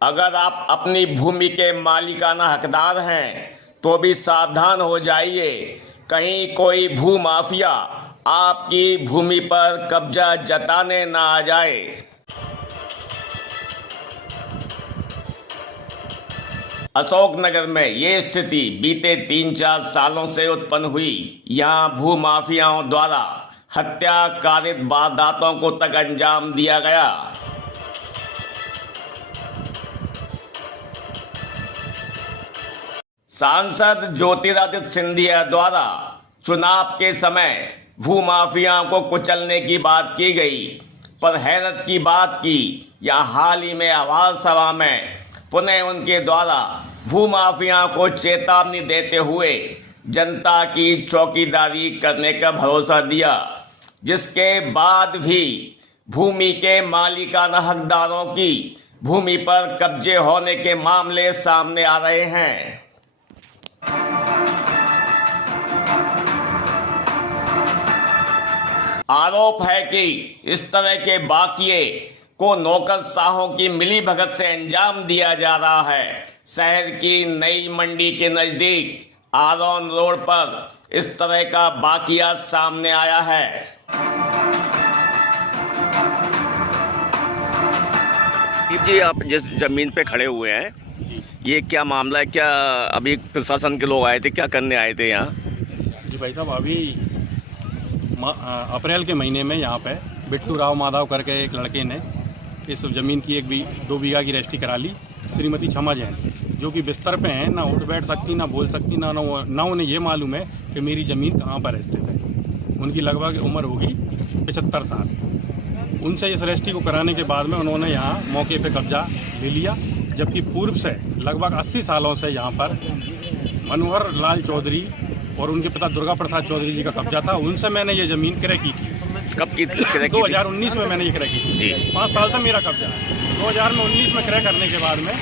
अगर आप अपनी भूमि के मालिकाना हकदार हैं तो भी सावधान हो जाइए, कहीं कोई भूमाफिया आपकी भूमि पर कब्जा जताने ना आ जाए। अशोकनगर में ये स्थिति बीते 3-4 सालों से उत्पन्न हुई। यहाँ भूमाफियाओं द्वारा हत्या कारित वारदातों को तक अंजाम दिया गया। सांसद ज्योतिरादित्य सिंधिया द्वारा चुनाव के समय भूमाफियाओं को कुचलने की बात की गई, पर हैरत की बात की या हाल ही में आवाज सभा में पुनः उनके द्वारा भूमाफियाओं को चेतावनी देते हुए जनता की चौकीदारी करने का भरोसा दिया, जिसके बाद भी भूमि के मालिकाना हकदारों की भूमि पर कब्जे होने के मामले सामने आ रहे हैं। आरोप है कि इस तरह के वाकये को नौकरशाहों की मिलीभगत से अंजाम दिया जा रहा है। शहर की नई मंडी के नजदीक आरोन रोड पर इस तरह का वाकया सामने आया है। जी, आप जिस जमीन पे खड़े हुए हैं, ये क्या मामला है? क्या अभी प्रशासन के लोग आए थे, क्या करने आए थे यहाँ? जी भाई साहब, अभी अप्रैल के महीने में यहाँ पे बिट्टू राव माधव करके एक लड़के ने इस ज़मीन की 2 बीघा की रजिस्ट्री करा ली। श्रीमती क्षमा जैन, जो कि बिस्तर पे हैं, ना उठ बैठ सकती, ना बोल सकती, ना उन्हें ये मालूम है कि मेरी ज़मीन कहाँ पर स्थित है। उनकी लगभग उम्र होगी 75 साल। उनसे इस रजिस्ट्री को कराने के बाद में उन्होंने यहाँ मौके पे कब्जा ले लिया, जबकि पूर्व से लगभग 80 सालों से यहाँ पर मनोहर लाल चौधरी और उनके पिता दुर्गा प्रसाद चौधरी जी का कब्जा था। उनसे मैंने ये ज़मीन क्रय की थी। कब की क्रय की? 2019 में मैंने ये क्रय की थी जी। 5 साल से मेरा कब्जा है। 2019 में क्रय करने के बाद में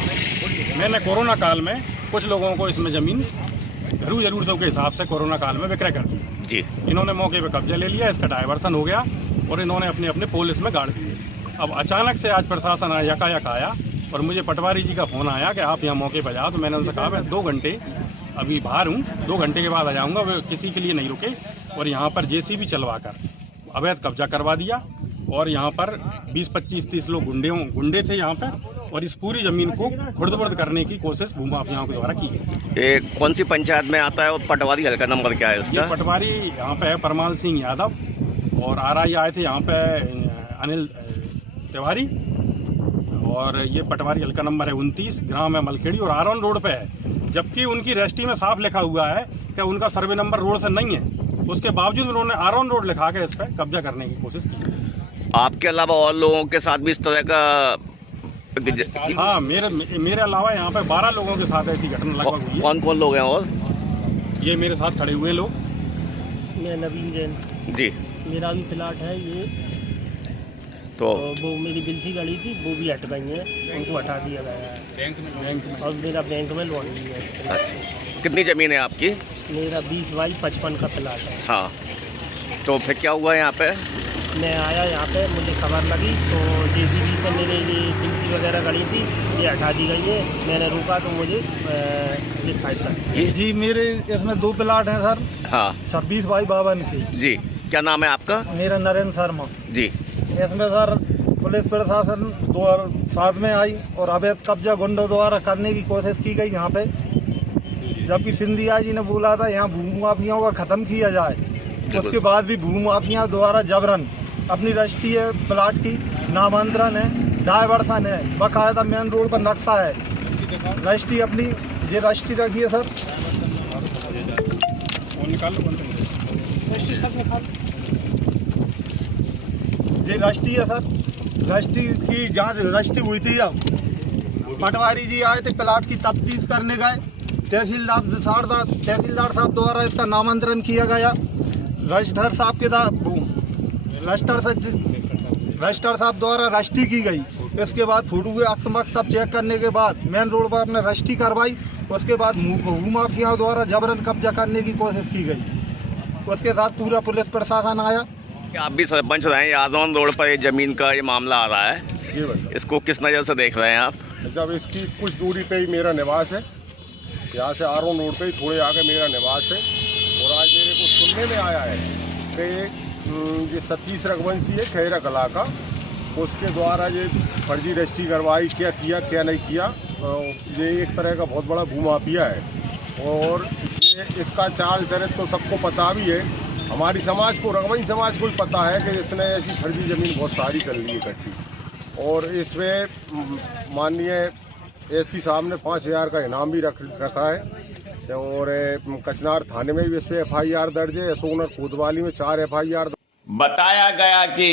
मैंने कोरोना काल में कुछ लोगों को इसमें ज़मीन घरेलू ज़रूरतों के हिसाब से कोरोना काल में विक्रय कर दी जी। इन्होंने मौके पे कब्जा ले लिया, इसका डाइवर्सन हो गया और इन्होंने अपने अपने पोल इसमें गाड़ दिए। अब अचानक से आज प्रशासन आया, यकायक आया और मुझे पटवारी जी का फ़ोन आया कि आप यहाँ मौके पर जाओ। तो मैंने उनसे कहा मैं 2 घंटे अभी बाहर हूँ, 2 घंटे के बाद आ जाऊँगा। वे किसी के लिए नहीं रुके और यहाँ पर जेसीबी चलवा कर अवैध कब्जा करवा दिया। और यहाँ पर 20-25-30 लोग गुंडे थे यहाँ पर, और इस पूरी ज़मीन को खुर्द-बुर्द करने की कोशिश भूमाफियाओं के द्वारा की है। कौन सी पंचायत में आता है और पटवारी हल्का नंबर क्या है इसका? पटवारी यहाँ पे है परमाल सिंह यादव, और RI आए थे यहाँ पे अनिल तिवारी, और ये पटवारी हल्का नंबर है 29, ग्राम है मलखेड़ी और आरोन रोड पे है। जबकि उनकी रजिस्ट्री में साफ लिखा हुआ है कि उनका सर्वे नंबर रोड से नहीं है, उसके बावजूद उन्होंने आरोन रोड लिखा के इस पर कब्जा करने की कोशिश की। आपके अलावा और लोगों के साथ भी इस तरह का? हाँ, मेरे अलावा यहाँ पे 12 लोगों के साथ ऐसी घटना लगभग हुई है। कौन कौन लोग हैं? और ये मेरे साथ खड़े हुए लोग। मैं नवीन जैन जी। मेरा भी प्लाट है ये, तो वो मेरी बिल सी गड़ी थी, वो भी हट गई है, उनको हटा दिया गया है बैंक में, और मेरा बैंक में लोन लिया है। अच्छा, कितनी ज़मीन है आपकी? मेरा 20/55 का प्लाट है। हाँ, तो फिर क्या हुआ यहाँ पे? मैं आया यहाँ पे, मुझे खबर लगी तो JCB से मेरे ये बिल वगैरह गड़ी थी, ये हटा दी गई है। मैंने रोका तो मुझे एक साइड कर जी। मेरे इसमें 2 प्लाट हैं सर। हाँ, 26/52 की जी। क्या नाम है आपका? मेरा नरेंद्र शर्मा जी। इसमें सर पुलिस प्रशासन 2007 में आई और अवैध कब्जा गुंडों द्वारा करने की कोशिश की गई यहाँ पे, जबकि सिंधिया जी ने बोला था यहाँ भूमाफियाओं का खत्म किया जाए। उसके बाद भी भूमाफिया द्वारा जबरन अपनी रजिस्ट्री प्लाट की नामांतरण है, डायवर्सन है, बाकायदा मेन रोड पर नक्शा है, रजिस्ट्री अपनी ये रजिस्ट्री रखी है सर। ये रजिस्ट्री है सर, रजिस्ट्री की जांच रजिस्ट्री हुई थी। अब पटवारी जी आए थे, प्लाट की तफ्तीश करने गए, तहसीलदार साहब द्वारा इसका नामांतरण किया गया। रजिस्टर साहब के रजिस्टर साहब द्वारा रजिस्ट्री की गई। इसके बाद फोटो के अक्षमक्ष सब चेक करने के बाद मेन रोड पर अपने रजिस्ट्री करवाई। उसके बाद भूमाफियाओं द्वारा जबरन कब्जा करने की कोशिश की गई। उसके साथ पूरा पुलिस प्रशासन आया। आप भी सरपंच रहे हैं, आरोन रोड पर ये ज़मीन का ये मामला आ रहा है, जी भाई। इसको किस नज़र से देख रहे हैं आप? जब इसकी कुछ दूरी पे ही मेरा निवास है, यहाँ से आरोन रोड पे ही थोड़े आगे मेरा निवास है। और आज मेरे को सुनने में आया है कि ये सतीश रघुवंशी है खैरा कला का, उसके द्वारा ये फर्जी रजिस्ट्री करवाई, क्या किया क्या नहीं किया। ये एक तरह का बहुत बड़ा भूमाफिया है और ये इसका चाल चरित्र तो सबको पता भी है। हमारी समाज को, रघुवंशी समाज को भी पता है कि इसने ऐसी फर्जी ज़मीन बहुत सारी कर ली इकट्ठी। और इसमें माननीय एसपी साहब ने 5,000 का इनाम भी रखा है। और कचनार थाने में भी इस पर FIR दर्ज है। अशोकनगर कोतवाली में 4 FIR। बताया गया कि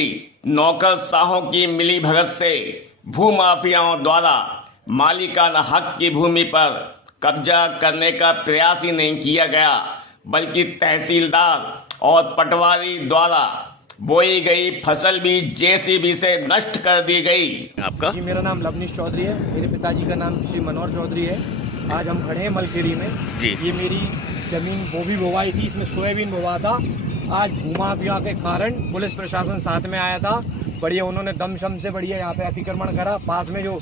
नौकरशाहों की मिलीभगत से भूमाफियाओं द्वारा मालिकाना हक की भूमि पर कब्जा करने का प्रयास ही नहीं किया गया, बल्कि तहसीलदार और पटवारी द्वारा बोई गई फसल भी JCB से नष्ट कर दी गई। आपका? जी, मेरा नाम लवनीश चौधरी है। मेरे पिताजी का नाम श्री मनोहर चौधरी है। आज हम खड़े हैं मलखेड़ी में जी। ये मेरी ज़मीन बोवी बोवाई थी, इसमें सोयाबीन बोवा था। आज भूमाफिया के कारण पुलिस प्रशासन साथ में आया था, बढ़िया उन्होंने दम शम से बढ़िया यहाँ पे अतिक्रमण करा। पास में जो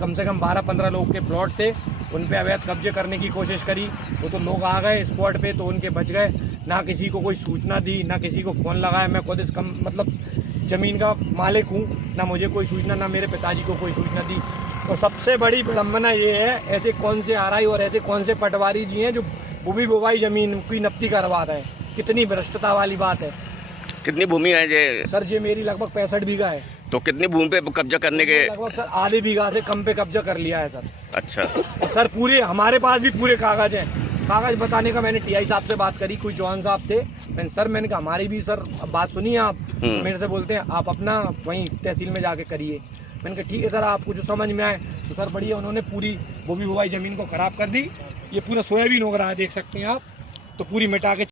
कम से कम 12-15 लोग के प्लॉट थे उन पे अवैध कब्जे करने की कोशिश करी। वो तो लोग आ गए स्पॉट पे तो उनके बच गए, ना किसी को कोई सूचना दी, ना किसी को फ़ोन लगाया। मैं खुद इस ज़मीन का मालिक हूँ, ना मुझे कोई सूचना, ना मेरे पिताजी को कोई सूचना दी। और सबसे बड़ी विडम्बना ये है, ऐसे कौन से RI और ऐसे कौन से पटवारी जी हैं जो भूमि बोवाई ज़मीन की नफ्ती करवा रहे हैं। कितनी भ्रष्टता वाली बात है। कितनी भूमि है ये? सर ये मेरी लगभग 65 बीघा है। तो कितनी भूमि पे कब्जा करने के? लगभग सर आधे बीघा से कम पे कब्जा कर लिया है सर। अच्छा। और सर पूरे हमारे पास भी पूरे कागज हैं। कागज बताने का मैंने TI साहब से बात करी, कोई चौहान साहब थे। सर मैंने कहा हमारी भी सर बात सुनिए आप। मेरे से बोलते हैं आप अपना वहीं तहसील में जाके करिए। मैंने कहा ठीक है सर, आपको जो समझ में आए। तो सर बढ़िया उन्होंने पूरी बोवी बोवाई ज़मीन को खराब कर दी। ये पूरा सोयाबीन हो रहा है, देख सकते हैं आप। तो पूरी मिटा के